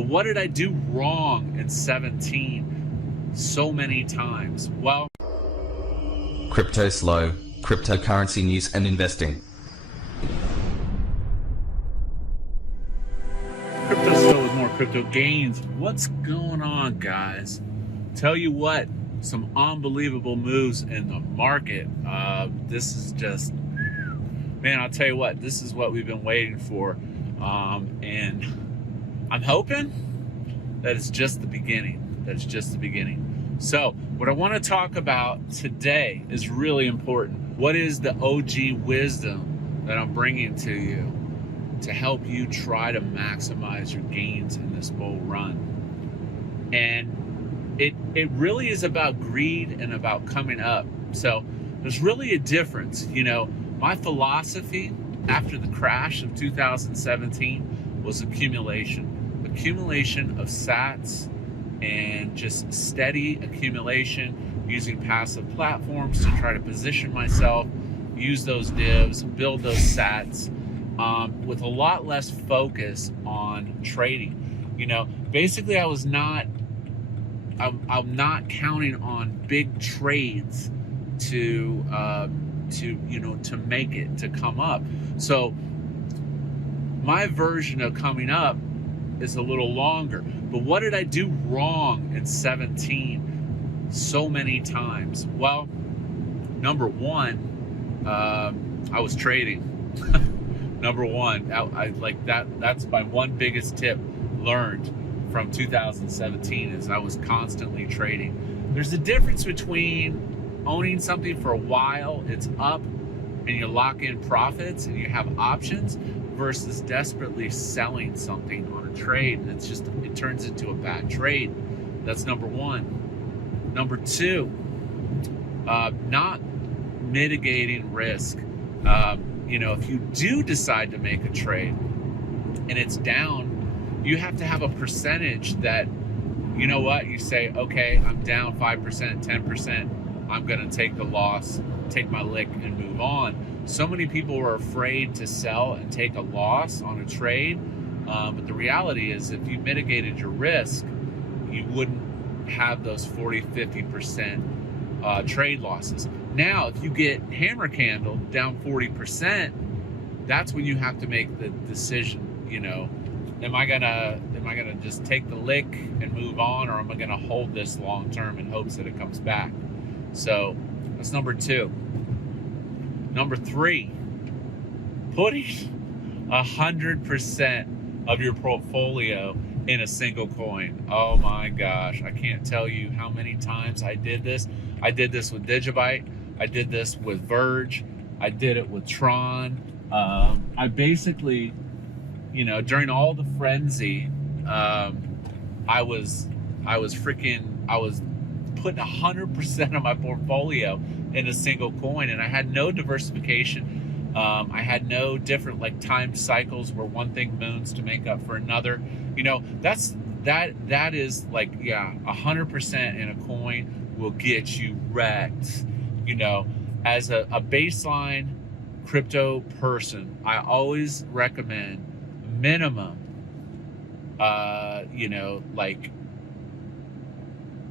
But what did I do wrong in 17 so many times? Well, Cryptoslo, cryptocurrency news and investing. Cryptoslo with more crypto gains. What's going on, guys? Tell you what, some unbelievable moves in the market. This is just, man, I'll tell you what, this is what we've been waiting for. And I'm hoping that it's just the beginning. So what I want to talk about today is really important. What is the OG wisdom that I'm bringing to you to help you try to maximize your gains in this bull run? And it really is about greed and about coming up. So there's really a difference. You know, my philosophy after the crash of 2017 was accumulation of sats and just steady accumulation using passive platforms to try to position myself, use those divs, build those sats, with a lot less focus on trading. You know, basically I'm not counting on big trades to make it, to come up. So my version of coming up is a little longer. But what did I do wrong in 17 so many times? Well, number one, I was trading. Number one, I like that. That's my one biggest tip learned from 2017 is I was constantly trading. There's a difference between owning something for a while, it's up, and you lock in profits and you have options, versus desperately selling something on a trade and it turns into a bad trade. That's number one. Number two, not mitigating risk. If you do decide to make a trade and it's down, you have to have a percentage that, you know what, you say, okay, I'm down 5%, 10%, I'm gonna take the loss, take my lick and move on. So many people are afraid to sell and take a loss on a trade, but the reality is if you mitigated your risk, you wouldn't have those 40, 50% trade losses. Now, if you get hammer candle down 40%, that's when you have to make the decision, you know, am I gonna just take the lick and move on, or am I gonna hold this long term in hopes that it comes back? So that's number two. Number three, putting 100% of your portfolio in a single coin. Oh my gosh, I can't tell you how many times I did this. I did this with Digibyte. I did this with Verge. I did it with Tron. I basically, you know, during all the frenzy, I was putting 100% of my portfolio in a single coin, and I had no diversification. I had no different like time cycles where one thing moons to make up for another. You know, that is like, yeah, 100% in a coin will get you wrecked. You know, as a baseline crypto person, I always recommend minimum, like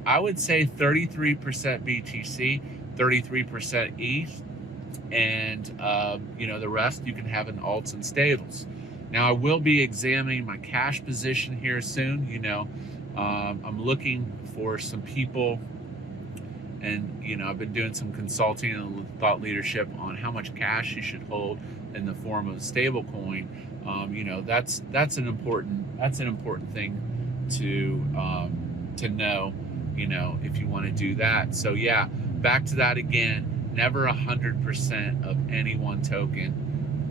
I would say 33% BTC, 33% ETH, and the rest you can have in alts and stables. Now I will be examining my cash position here soon. You know, I'm looking for some people, and you know, I've been doing some consulting and thought leadership on how much cash you should hold in the form of a stable coin. That's an important thing to know, you know, if you want to do that. So yeah, back to that again, never 100% of any one token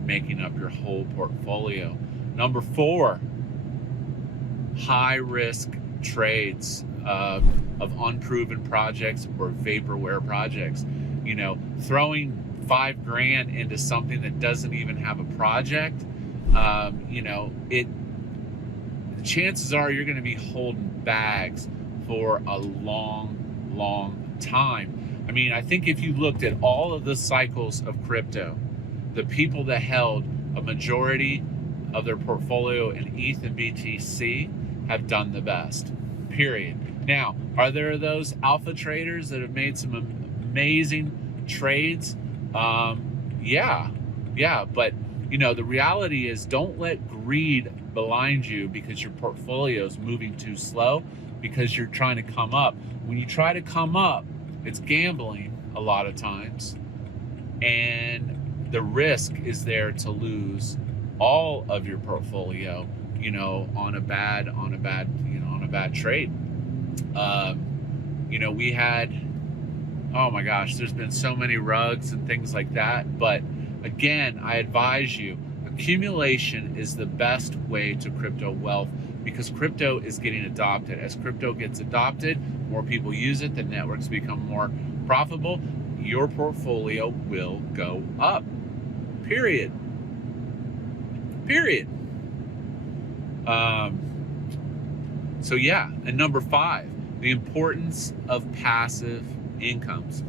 making up your whole portfolio. Number four, high risk trades of unproven projects or vaporware projects. You know, throwing $5,000 into something that doesn't even have a project, the chances are you're going to be holding bags for a long time. I mean, I think if you looked at all of the cycles of crypto, the people that held a majority of their portfolio in ETH and BTC have done the best, period. Now, are there those alpha traders that have made some amazing trades? Yeah, but the reality is, don't let greed blind you because your portfolio is moving too slow because you're trying to come up. When you try to come up, it's gambling a lot of times, and the risk is there to lose all of your portfolio, on a bad trade. We had, oh my gosh, there's been so many rugs and things like that. But again, I advise you, accumulation is the best way to crypto wealth, because crypto is getting adopted. As crypto gets adopted, more people use it, the networks become more profitable, your portfolio will go up, period. So yeah, and number 5, the importance of passive incomes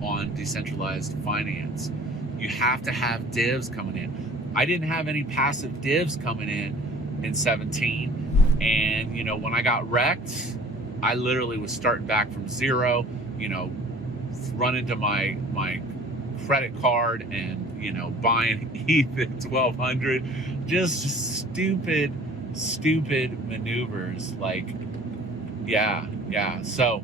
on decentralized finance. You have to have divs coming in. I didn't have any passive divs coming in 17, and when I got wrecked, I literally was starting back from zero, run into my credit card and buying ETH at 1200. Just stupid maneuvers. So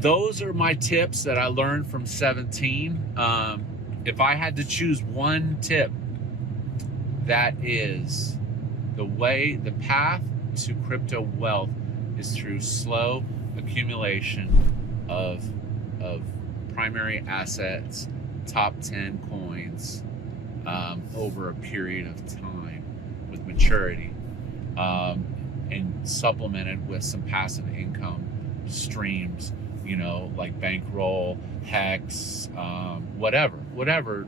those are my tips that I learned from 17. If I had to choose one tip, that is the path to crypto wealth is through slow accumulation of primary assets, top 10 coins, over a period of time with maturity, and supplemented with some passive income streams, like bankroll, Hex, whatever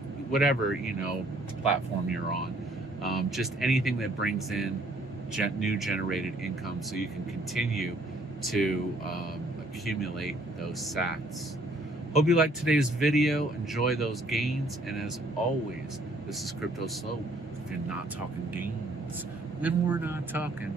platform you're on, just anything that brings in new generated income, so you can continue to accumulate those sats. Hope you liked today's video. Enjoy those gains, and as always, this is Cryptoslo. If you're not talking gains, then we're not talking.